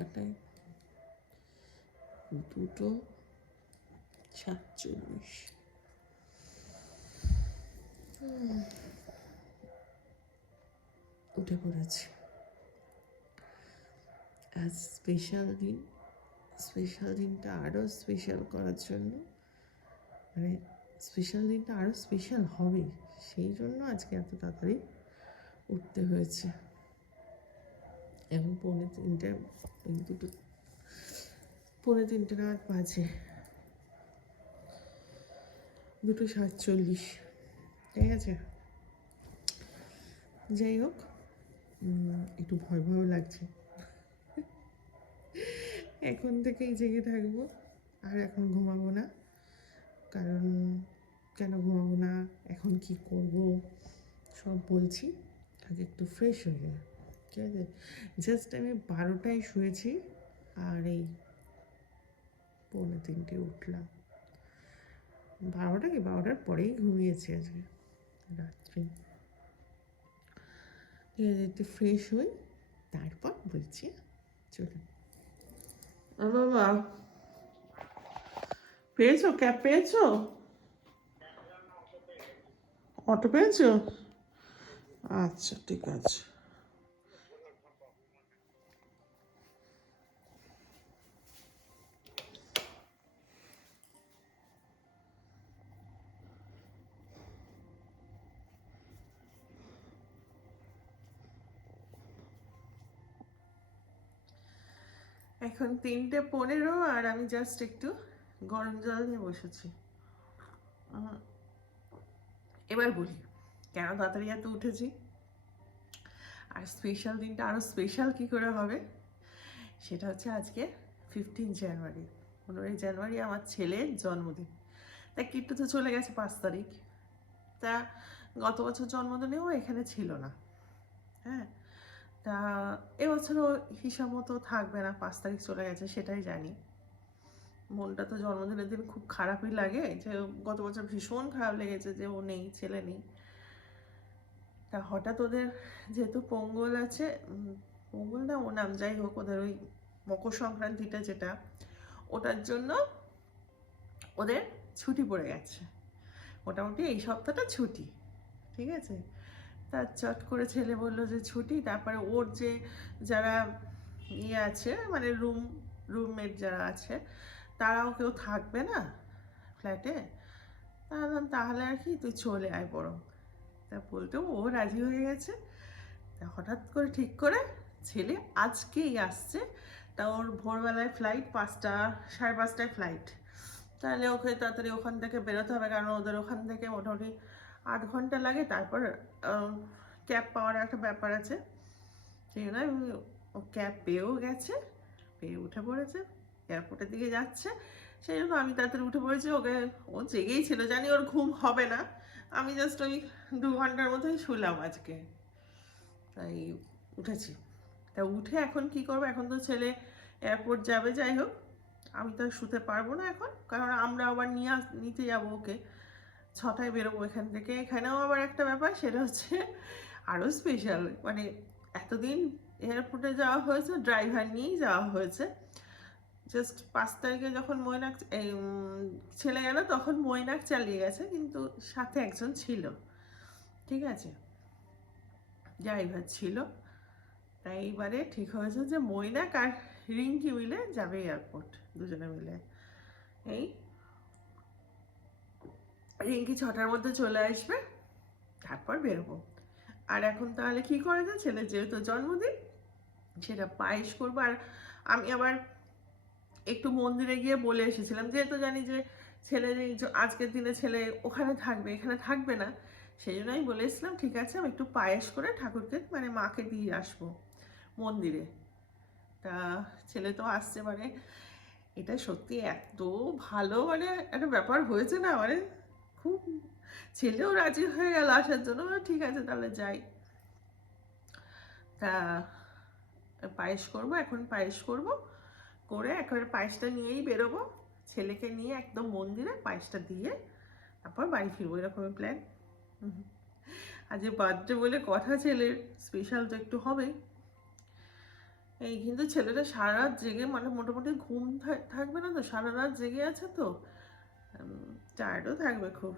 কাটায় দুটো সাতচল্লিশ। উঠে পড়েছি। আজ স্পেশাল দিন। স্পেশাল দিনটা আরও স্পেশাল করার জন্য। মানে স্পেশাল দিনটা আরও স্পেশাল হবে। সেই জন্য আজকে এত তাড়াতাড়ি উঠতে হয়েছে। এবং পৌনে তিনটে ওই দুটো পৌনে তিনটে নাগাদ বাজে। দুটো সাতচল্লিশ। ঠিক আছে? যাই হোক একটু ভয় ভয় লাগছে। এখন থেকেই জেগে থাকব, আর এখন ঘুমাবো না। কারণ কেন ঘুমাবো না? এখন কি করব? সব বলছি, আগে একটু ফ্রেশ হয়ে ঠিক আছে? জাস্ট আমি বারোটায় শুয়েছি, আর এই পৌনে তিনটে উঠলাম। বারোটা কি? বারোটার পরেই ঘুমিয়েছি আজকে, রাত্রি। একটু ফ্রেশ হই, তারপর বলছি চলুন বাবা। পেয়েছ? ক্যাব পেয়েছ? অটো পেয়েছ? আচ্ছা ঠিক আছে। এখন তিনটে পনেরো আর আমি জাস্ট একটু গরম জল নিয়ে বসেছি। এবার বলি, কেন তাড়াতাড়ি এত উঠেছি? আর স্পেশাল দিনটা আরও স্পেশাল কী করে হবে? সেটা হচ্ছে আজকে ফিফটিন জানুয়ারি পনেরোই জানুয়ারি আমার ছেলের জন্মদিন। তা কিট্টু তো চলে গেছে পাঁচ তারিখ। তা গত বছর জন্মদিনেও এখানে ছিল না। হ্যাঁ তা এবছরও হিসাব মতো থাকবে না, পাঁচ তারিখ চলে গেছে সেটাই জানি। মনটা তো জন্মদিনের দিন খুব খারাপই লাগে যে গত বছর ভীষণ খারাপ লেগেছে যে ও নেই, ছেলে নেই। তা হঠাৎ ওদের যেহেতু পঙ্গল আছে পঙ্গল না ও নাম যাই হোক, ওদের ওই মকর সংক্রান্তিটা যেটা, ওটার জন্য ওদের ছুটি পড়ে গেছে। মোটামুটি এই সপ্তাহটা ছুটি, ঠিক আছে? তার চট করে ছেলে বলল যে, ছুটি? তারপরে ওর যে যারা ইয়ে আছে মানে রুম রুমমেট যারা আছে, তারাও কেউ থাকবে না ফ্ল্যাটে তাহলে তাহলে আর কি, তুই চলে আয় বরং। তা বলতেও ও রাজি হয়ে গেছে। তা হঠাৎ করে ঠিক করে ছেলে আজকেই আসছে। তা ওর ভোরবেলায় ফ্লাইট পাঁচটা, সাড়ে পাঁচটায় ফ্লাইট তাহলে ওকে তাড়াতাড়ি ওখান থেকে বেরোতে হবে, কারণ ওদের ওখান থেকে মোটামুটি আধ ঘণ্টা লাগে, তারপর ক্যাব পাওয়ার একটা ব্যাপার আছে। সেই জন্য ও ক্যাব পেয়েও গেছে, পেয়ে উঠে পড়েছে, এয়ারপোর্টের দিকে যাচ্ছে। সেই জন্য আমি তাড়াতাড়ি উঠে পড়েছি, ওকে, ও জেগেই ছিল, জানি ওর ঘুম হবে না। আমি জাস্ট ওই দু ঘণ্টার মতোই শুলাম আজকে। তাই উঠেছি। তা উঠে এখন কি করব? এখন তো ছেলে এয়ারপোর্ট যাবে, যাই হোক। আমি তো শুতে পারব না এখন, কারণ আমরা আবার নিয়ে নিতে যাব ওকে। ছটায় বেরোবো এখান থেকে। এখানেও আবার একটা ব্যাপার, সেটা হচ্ছে আরও স্পেশাল মানে এতদিন এয়ারপোর্টে যাওয়া হয়েছে ড্রাইভার নিয়েই যাওয়া হয়েছে। জাস্ট পাঁচ তারিখে যখন মৈনাক ছেলে গেল, তখন মৈনাক চালিয়ে গেছে, কিন্তু সাথে একজন ছিল। ঠিক আছে? ড্রাইভার ছিল। তাই এইবারে ঠিক হয়েছে যে মৈনাক আর রিঙ্কি মিলে যাবে এয়ারপোর্ট দুজনে মিলে। এই রিঙ্কি ছটার মধ্যে চলে আসবে, তারপর বেরোবো। আর এখন তাহলে কি করা যায় ছেলের যেহেতু জন্মদিন, সেটা পায়েস করব। আর আমি আবার একটু মন্দিরে গিয়ে বলে এসেছিলাম, যেহেতু জানি যে ছেলে আজকের দিনে ছেলে ওখানে থাকবে, এখানে থাকবে না, সেই জন্য আমি বলে এসেছিলাম, ঠিক আছে, আমি একটু পায়েস করে ঠাকুরকে মানে মাকে দিয়ে আসব মন্দিরে। তা ছেলে তো আসছে মানে এটা সত্যি এত ভালো মানে একটা ব্যাপার হয়েছে না মানে খুব ছেলেও রাজি হয়ে গেল আসার জন্য ঠিক আছে, তাহলে যাই। তা পায়েস করব, এখন পায়েস করব, করে একেবারে পায়েসটা নিয়েই বেরোবো। ছেলেকে নিয়ে একদম মন্দিরে পায়েসটা দিয়ে তারপর বাড়ি ফিরবো এরকমই প্ল্যান আজ বার্থডে বলে কথা ছেলের স্পেশাল তো একটু হবেই এই কিন্তু ছেলেটা সারা রাত জেগে মানে মোটামুটি ঘুম থাকবে না তো, সারা রাত জেগে আছে তো। টায়ার্ডও থাকবে খুব।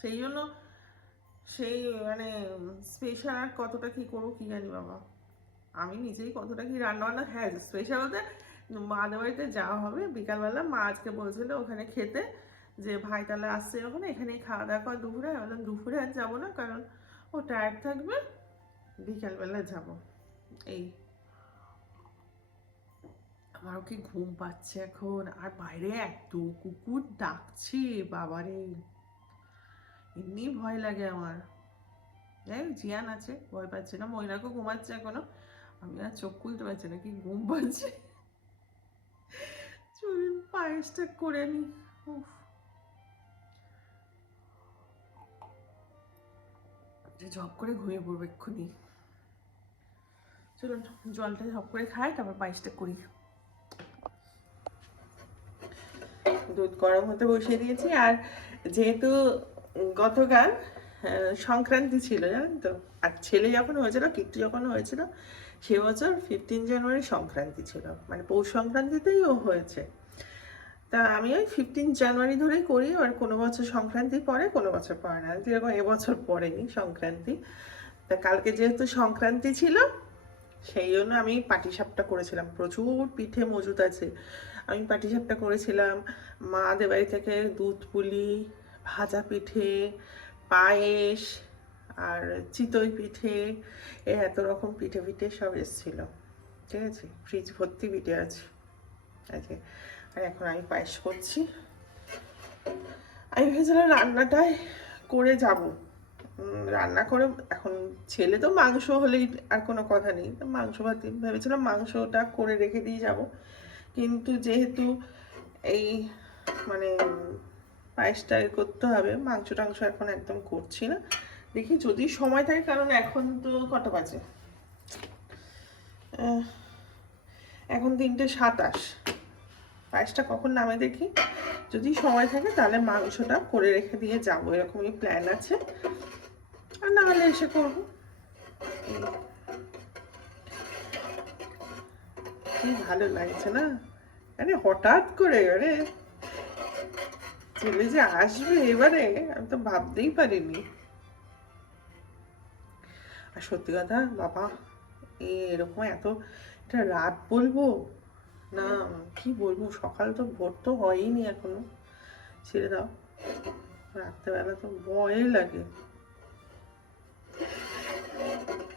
সেই জন্য সেই মানে স্পেশাল আর কতটা কি করব কি জানি বাবা। আমি নিজেই কতটা কি রান্না বান্না হ্যাঁ স্পেশাল বলতে মাদের বাড়িতে যাওয়া হবে। বিকালবেলা মা আজকে বলছিল ওখানে খেতে যে, ভাই তাহলে আসছে ওখানে এখানেই খাওয়া দাওয়া কর দুপুরে। আমি বললাম, দুপুরে আর যাব না, কারণ ও টায়ার্ড থাকবে, বিকালবেলা যাব। এই আমারও কি ঘুম পাচ্ছে এখন? আর বাইরে এত কুকুর ডাকছে, বাবারে। এমনি ভয় লাগে আমার। যাই জিয়ান আছে, ভয় পাচ্ছে না। ময়নাকেও ঘুমাচ্ছে এখনও। আমি আর চোখ খুলতে পারছি না, কি ঘুম পাচ্ছে। চলুন, পায়েসটা করে নি। ঝপ করে ঘুমিয়ে পড়বে এক্ষুনি। চলুন, জলটা ঝপ করে খাই, তারপর পায়েসটা করি। দুধ, গরম হতে বসিয়ে দিয়েছি। আর যেহেতু গতকাল সংক্রান্তি ছিল, জানেন তো? আর ছেলে যখন হয়েছিল কীর্তি যখন হয়েছিল, সে বছর ফিফটিন জানুয়ারি সংক্রান্তি ছিল। মানে পৌষ সংক্রান্তিতেই ও হয়েছে। তা আমি ওই ফিফটিন জানুয়ারি ধরেই করি, আর কোনো বছর সংক্রান্তি পরে, কোনো বছর পরে না। যেরকম এবছর পড়েনি সংক্রান্তি। তা কালকে যেহেতু সংক্রান্তি ছিল, সেই জন্য আমি পাটিসাপটা করেছিলাম। প্রচুর পিঠে মজুদ আছে। আমি পাটিসাপটা করেছিলাম। মাদের বাড়ি থেকে দুধ পুলি, ভাজা পিঠে, পায়েস আর চিতই পিঠে, এ এত রকম পিঠে পিঠে সব এসেছিল। ঠিক আছে? ফ্রিজ ভর্তি পিঠে আছে। আজকে আর এখন আমি পায়েস করছি। আমি ভেবেছিলাম রান্নাটাই করে যাব। রান্না করে এখন ছেলে তো মাংস হলেই আর কোনো কথা নেই। মাংস ভাত ভেবেছিলাম মাংসটা করে রেখে দিয়ে যাব। কিন্তু যেহেতু এই মানে পায়েসটা করতে হবে, মাংস টাংস এখন একদম করছি না। দেখি যদি সময় থাকে, কারণ এখন তো কটা বাজে? এখন তিনটে সাতাশ। পায়েসটা কখন নামে দেখি? যদি সময় থাকে, তাহলে মাংসটা করে রেখে দিয়ে যাব। এরকমই প্ল্যান আছে। আর না হলে এসে করব। কি ভালো লাগছে না? আরে হঠাৎ করে, আরে ছেলে যে আসবে এবারে, আমি তো ভাবতেই পারিনি। আর সত্যি কথা, বাবা এরকম এত এটা রাত বলব? না, কি বলব? সকাল তো ভোর তো হয়নি এখনও। ছেড়ে দাও। রাত্রেবেলা তো ভয় লাগে।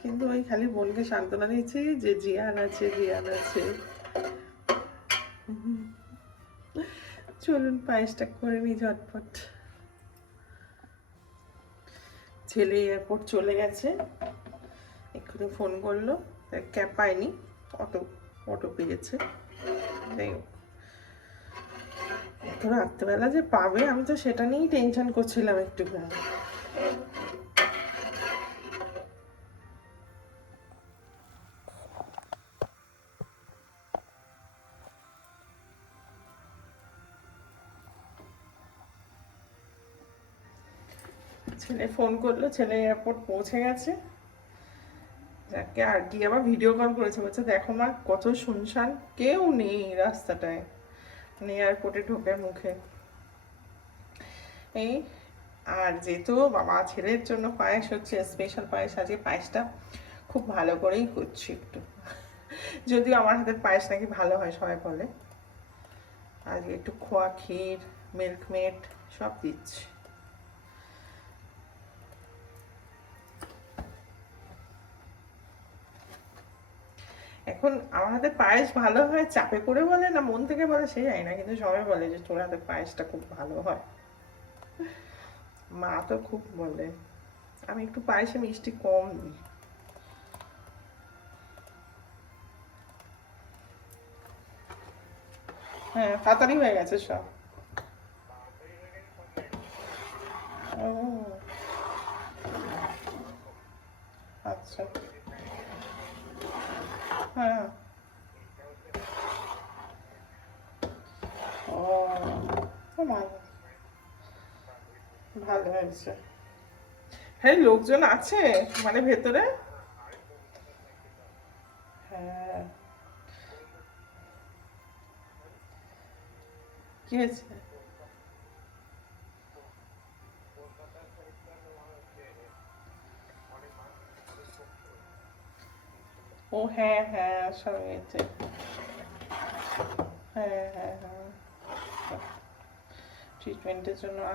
কিন্তু ওই খালি বোনকে সান্ত্বনা দিয়েছি যে জিয়ান আছে জিয়ান আছে। চলুন পায়েসটা করে নি ঝটপট। ছেলে এয়ারপোর্ট চলে গেছে। এক্ষুনি ফোন করল। ক্যাব পায়নি। অটো অটো পেয়েছে। যাই হোক। এত রাত্রেবেলা যে পাবে, আমি তো সেটা নিয়েই টেনশন করছিলাম একটু ছেলে ফোন করল, ছেলে এয়ারপোর্ট পৌঁছে গেছে। যাকে আর কি আবার ভিডিও কল করেছে, বলছে, দেখো মা, কত শুনশান, কেউ নেই রাস্তাটায়। মানে এয়ারপোর্টে ঢোকার মুখে। এই, আর যেহেতু বাবা ছেলের জন্য পায়েস হচ্ছে স্পেশাল পায়েস আজকে পায়েসটা খুব ভালো করেই করছি একটু। যদিও আমার হাতের পায়েস নাকি ভালো হয়, সবাই বলে। আজকে একটু খোয়া, ক্ষীর মিল্কমেড সব দিচ্ছি। এখন আমার হাতে পায়েস ভালো হয়, চাপে করে বলে না, মন থেকে বলে সে জানি না, কিন্তু সবাই বলে যে তোর হাতে পায়েসটা খুব ভালো হয়। মা তো খুব বলে, আমি একটু পায়েসে মিষ্টি কম দিই হ্যাঁ তাড়াতাড়ি হয়ে গেছে সব। আচ্ছা। হ্যাঁ। ও ভালো হ্যাঁ লোকজন আছে মানে ভেতরে? হ্যাঁ। কি হয়েছে? ও হ্যাঁ হ্যাঁ সব হয়েছে। হ্যাঁ হ্যাঁ হ্যাঁ।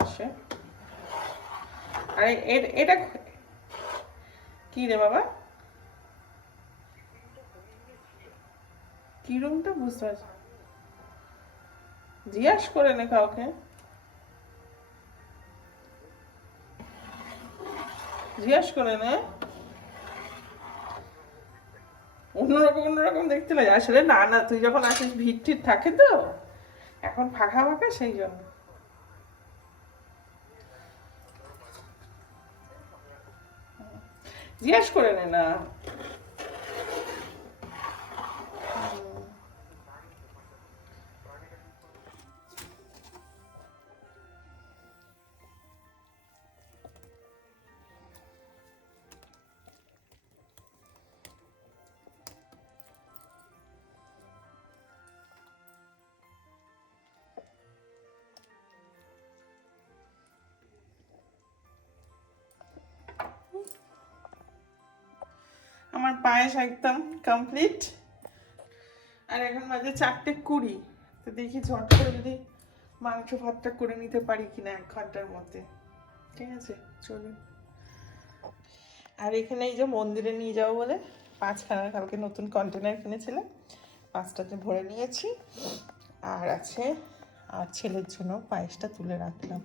আসে। বুঝতে পারছি জিজ্ঞাস করে নে কাউকে। জিজ্ঞাস করে নে। অন্যরকম অন্যরকম দেখতে লাগে। আসলে না না, তুই যখন আসিস ভিড় ঠিক থাকে তো। এখন ফাঁকা ফাঁকা, সেই জন্য। জিজ্ঞেস করে নে না। আমার পায়েস একদম কমপ্লিট আর এখন বাজে চারটে কুড়ি। তো দেখি ঝট করে যদি মাংস ভাতটা করে নিতে পারি কিনা এক ঘণ্টার মধ্যে। ঠিক আছে, চলুন। আর এখানে এই যে মন্দিরে নিয়ে যাব বলে পাঁচখানা কালকে নতুন কন্টেনার কিনেছিলাম। পাঁচটাতে ভরে নিয়েছি। আর আছে, আর ছেলের জন্য পায়েসটা তুলে রাখলাম।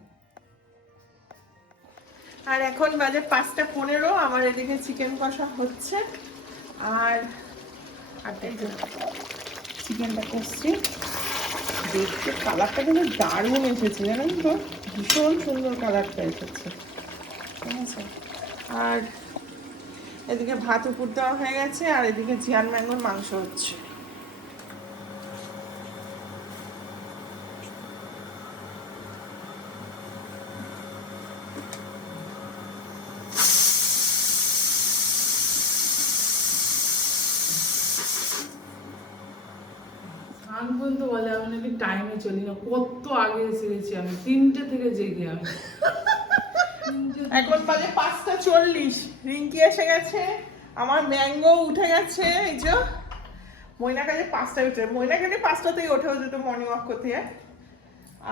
আর এখন বাজে পাঁচটা পনেরো, আমার এদিকে চিকেন কষা হচ্ছে। আর আর চিকেনটা করছি দেখতে কালারটা কিন্তু দারুণ এসেছে, জানেন তো? ভীষণ সুন্দর কালারটা এসেছে। ঠিক আছে? আর এদিকে ভাত উপর দেওয়া হয়ে গেছে, আর এদিকে জিয়ান ম্যাঙ্গোর মাংস হচ্ছে। স্নান পর্যন্ত বলে আমি নাকি টাইমে চলি না কত আগে এসে গেছি আমি তিনটে থেকে জেগে আমি। এখন বাজে পাঁচটা চল্লিশ রিঙ্কি এসে গেছে আমার ম্যাঙ্গো উঠে গেছে এই যে। ময়না কাজে পাঁচটায় উঠে ময়না কাজে পাঁচটাতেই ওঠে দুটো মর্নিং ওয়াক করতে। যায়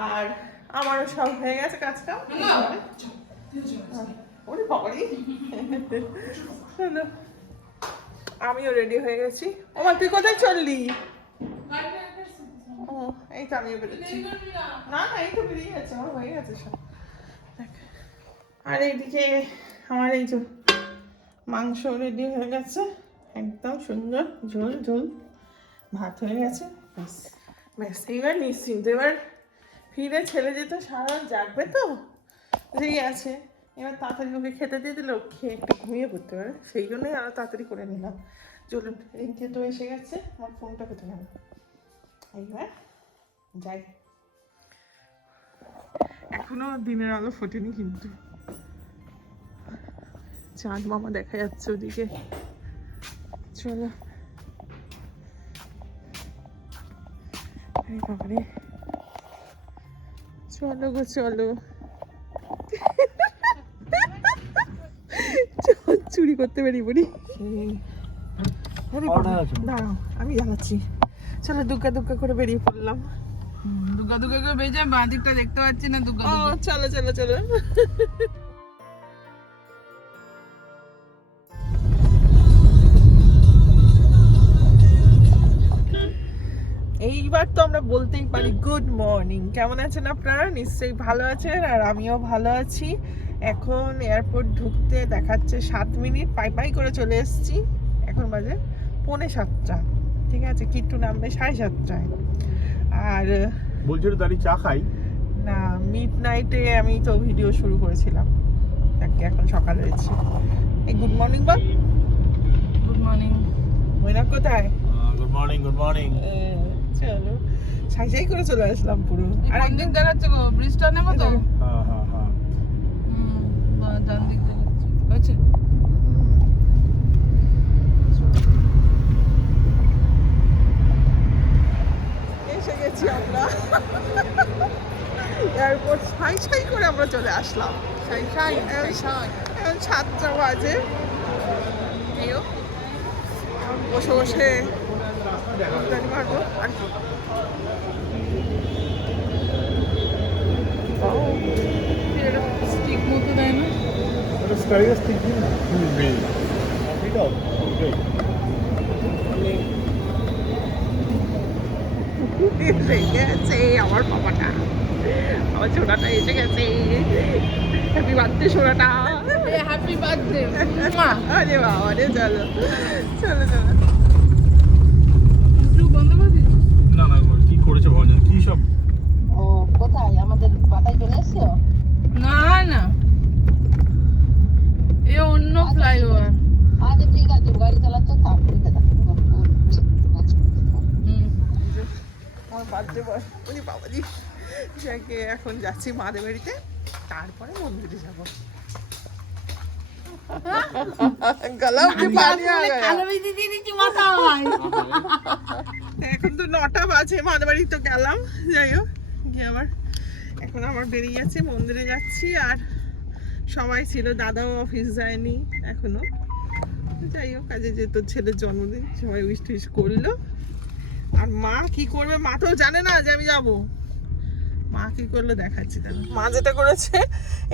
আর আমারও সব হয়ে গেছে কাজটা। ওরে বাবারি। আমিও রেডি হয়ে গেছি। ওমা তুই কোথায় চললি? ও এই তো আমিও বেরোচ্ছি না না, এই তো বেরিয়ে গেছে আমার হয়ে গেছে সব। আর এইদিকে আমার এই যে মাংস রেডি হয়ে গেছে, একদম সুন্দর ঝোল ঝোল। ভাত হয়ে গেছে, ব্যাস। এইবার নিশ্চিন্ত। এবার ফিরে ছেলে যেত সারা জাগবে তো জেগে আছে। এবার তাড়াতাড়ি ওকে খেতে দিয়ে দিলে খেয়ে একটু ঘুমিয়ে পড়তে পারে। সেই জন্যই আরও তাড়াতাড়ি করে নিলাম। চলুন রিঙ্কি তো এসে গেছে, আমার ফোনটা কোথায় গেল? এইবার যাই। এখনও দিনের আলো ফোটেনি কিন্তু। চাঁদ মামা দেখা যাচ্ছে ওদিকে। চলো। বাবারে। চলো গো চলো। চুরি করতে পারি বলি দাঁড়াও আমি জ্বালাচ্ছি। চলো দুগ্গা দুগ্গা করে বেরিয়ে পড়লাম। দুর্গা দুর্গা করে বেজে বাঁ দেখতে পাচ্ছি না দুর্গা ও, চলো চলো চলো। এইবার তো আমরা বলতেই পারি গুড মর্নিং কেমন আছেন আপনারা? নিশ্চয়ই ভালো আছেন, আর আমিও ভালো আছি। এখন এয়ারপোর্ট ঢুকতে দেখাচ্ছে সাত মিনিট, পাই পাই করে চলে এসেছি। এখন বাজে পৌনে সাতটা। ঠিক আছে, কিট্টু নামবে সাড়ে সাতটায়। আর বলছিল দাঁড়িয়ে চা খাই। না মিড নাইটে আমি তো ভিডিও শুরু করেছিলাম। তাকে এখন সকাল হয়েছে। এই গুড মর্নিং বল। গুড মর্নিং ময়না কোথায়? গুড মর্নিং গুড মর্নিং চলো। সাই সাই করে চলে আসলাম পুরো। আর কোন দিক দেখাচ্ছে গো? ব্রিজটা নেব তো? হ্যাঁ হ্যাঁ হ্যাঁ। হুম বা ডান দিক দেখাচ্ছে হয়েছে এসে গেছি আমরা আমরা চলে আসলাম। এখন সাতটা বাজে। বসে বসে মারবো। আর কি। স্টিক মতো দেয় না? But এসে গেছে আমার বাবাটা। আমার ছোটাটা এসে গেছে। হ্যাপি বার্থডে সোনাটা। হ্যাপি বার্থডে আরে বাবা চলো। চলো চলো একটু বন্ধ করে দিচ্ছি না না কি করেছে ভঞ্জন কি সব ও কোথায় আমাদের বাটায় চলে এসছো না না এ অন্য ফ্লাইওভার আচ্ছা ঠিক আছে গাড়ি চালাচ্ছ তারপরে আমার বার্থডে বয় উনি বাবাজি যাকে এখন যাচ্ছি মাদের বাড়িতে তারপরে মন্দিরে যাব। এখন তো নটা বাজে মাদের বাড়ি তো গেলাম। যাই হোক গিয়ে আবার এখন আমার বেরিয়ে যাচ্ছে মন্দিরে যাচ্ছি আর সবাই ছিল দাদাও অফিস যায়নি এখনও। যাই হোক কাজে যেহেতু ছেলের জন্মদিন সবাই উইশ টুইশ করল। আর মা কি করবে মা তো জানে না যে আমি যাব। মা কি করল দেখাচ্ছি তাহলে। মা যেটা করেছে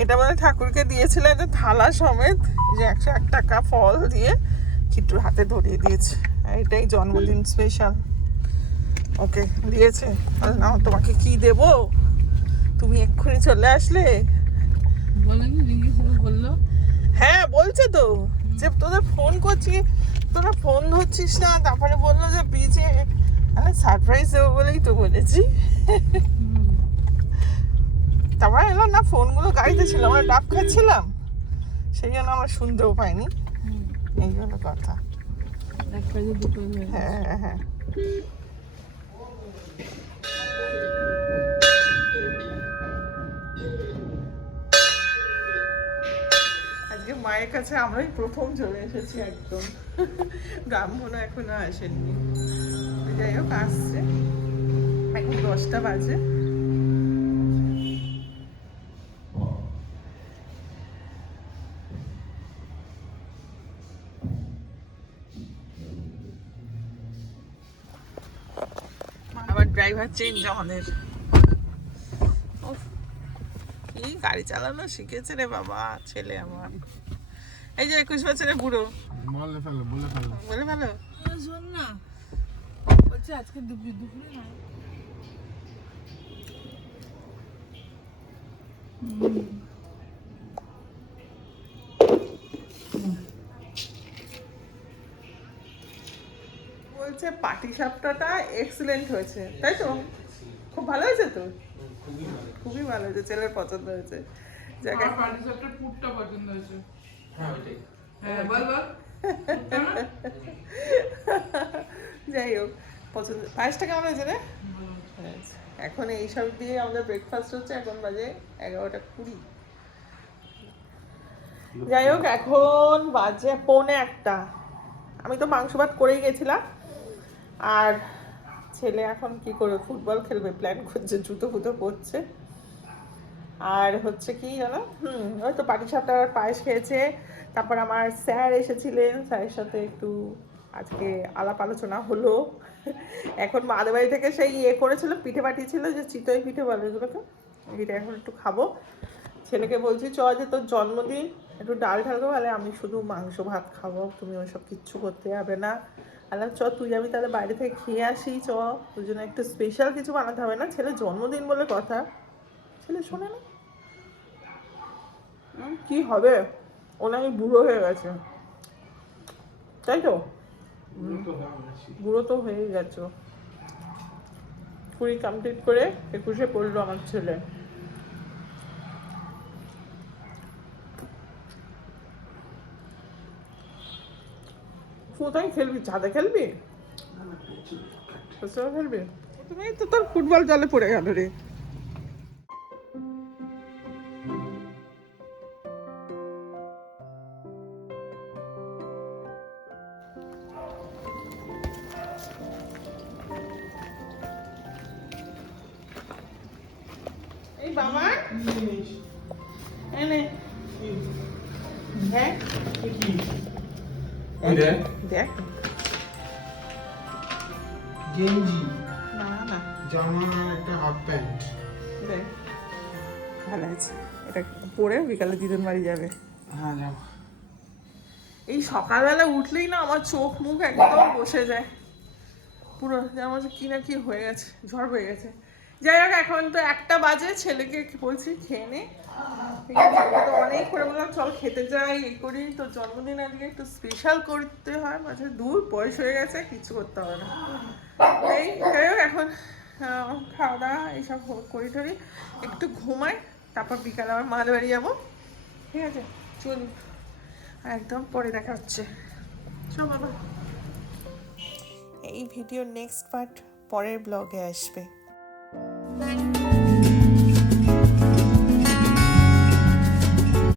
এটা মানে ঠাকুরকে দিয়েছিল একটা থালা সমেত এই যে একশো এক টাকা ফল দিয়ে কিট্টুর হাতে ধরিয়ে দিয়েছে। আর এটাই জন্মদিন স্পেশাল ওকে দিয়েছে। বলে, নাও তোমাকে কি দেব? তুমি এক্ষুনি চলে আসলে? বলল। হ্যাঁ বলছে তো। যে তোদের ফোন করছি তোরা ফোন ধরছিস না তারপরে বলল যে বিজে আরে সারপ্রাইজ দেবো বলেই তো বলেছি। তারপরে এলো না, ফোনগুলো গাড়িতে ছিল, আমরা ডাব খাচ্ছিলাম। সেই জন্য আমরা শুনতেও পাইনি। এই হলো কথা। হ্যাঁ হ্যাঁ হ্যাঁ। আজকে মায়ের কাছে আমরাই প্রথম চলে এসেছি একদম। ব্রাহ্মণ এখনও আসেননি। যাই হোক আসছে। এখন দশটা বাজে। আবার ড্রাইভার চেঞ্জ আমাদের। কি গাড়ি চালানো শিখেছে রে বাবা ছেলে আমার। এই যে একুশ বছরের বুড়ো। বলে ফেলো বলে ফেলো। বলে ভালো শোন না। বলছে আজকে দুপুরে দুপুরে না। বলছে পাটি সাপটাটা এক্সিলেন্ট হয়েছে তাই তো? খুব ভালো হয়েছে তো? খুবই ভালো হয়েছে ছেলের পছন্দ হয়েছে। আমার পার্টি সবটা পুরটা পছন্দ হয়েছে। হ্যাঁ বল বল। যাই হোক। পছন্দ, পায়েসটা কেমন হয়েছে রে। এখন এইসব দিয়ে আমাদের ব্রেকফাস্ট হচ্ছে, এখন বাজে এগারোটা কুড়ি। যাই হোক, এখন বাজে পৌনে একটা। আমি তো মাংস ভাত করেই গেছিলাম, আর ছেলে এখন কি করবে, ফুটবল খেলবে প্ল্যান করছে, জুতো ফুতো পরছে। আর হচ্ছে কি জানো? হুম, ওই তো পাটি সাপটা আর পায়েস খেয়েছে। তারপর আমার স্যার এসেছিলেন, স্যারের সাথে একটু আজকে আলাপ আলোচনা হলো। এখন মাদের বাড়ি থেকে সেই ইয়ে করেছিল পিঠে পাঠিয়েছিল যে চিতই পিঠে বলে এগুলোকে এটা এখন একটু খাব। ছেলেকে বলছি চ যে তোর জন্মদিন। একটু ডাল ঢালবো বলে আমি শুধু মাংস ভাত খাব। তুমি ওসব কিচ্ছু করতে যাবে না। আলাম চ তুই যাবি তাহলে বাইরে থেকে খেয়ে আসি চ। ওই জন্য একটু স্পেশাল কিছু বানাতে হবে না। ছেলে জন্মদিন বলে কথা। ছেলে শোনে না? কি হবে? ও নাকি বুড়ো হয়ে গেছে। তাই তো? বুড়ো তো হয়ে গেছে। কুড়ি কমপ্লিট করে একুশে পড়ল আমার ছেলে। কোথায় খেলবি? ছাদে খেলবি? খেলবি? তুমি তো তোর ফুটবল জলে পড়ে গেল রে। এটা পরে বিকালে দিদুন বাড়ি যাবে। হ্যাঁ এই সকালবেলা উঠলেই না আমার চোখ মুখ একদম বসে যায়। পুরো যেমন কি না কি হয়ে গেছে ঝড় হয়ে গেছে। যাই হোক এখন তো একটা বাজে ছেলেকে বলছি খেয়ে নে। ঠিক আছে তো অনেক করে বললাম চল খেতে যাই এই করি তো জন্মদিন আজকে একটু স্পেশাল করতে হয় মাঝে দূর বয়স হয়ে গেছে কিছু করতে হবে না। এই যাই হোক এখন খাওয়া দাওয়া এইসব করি টরি। একটু ঘুমাই তারপর বিকালে আমার মাল বাড়ি যাব। ঠিক আছে? চল। একদম পরে দেখা হচ্ছে। এই ভিডিও নেক্সট পার্ট পরের ব্লগে আসবে।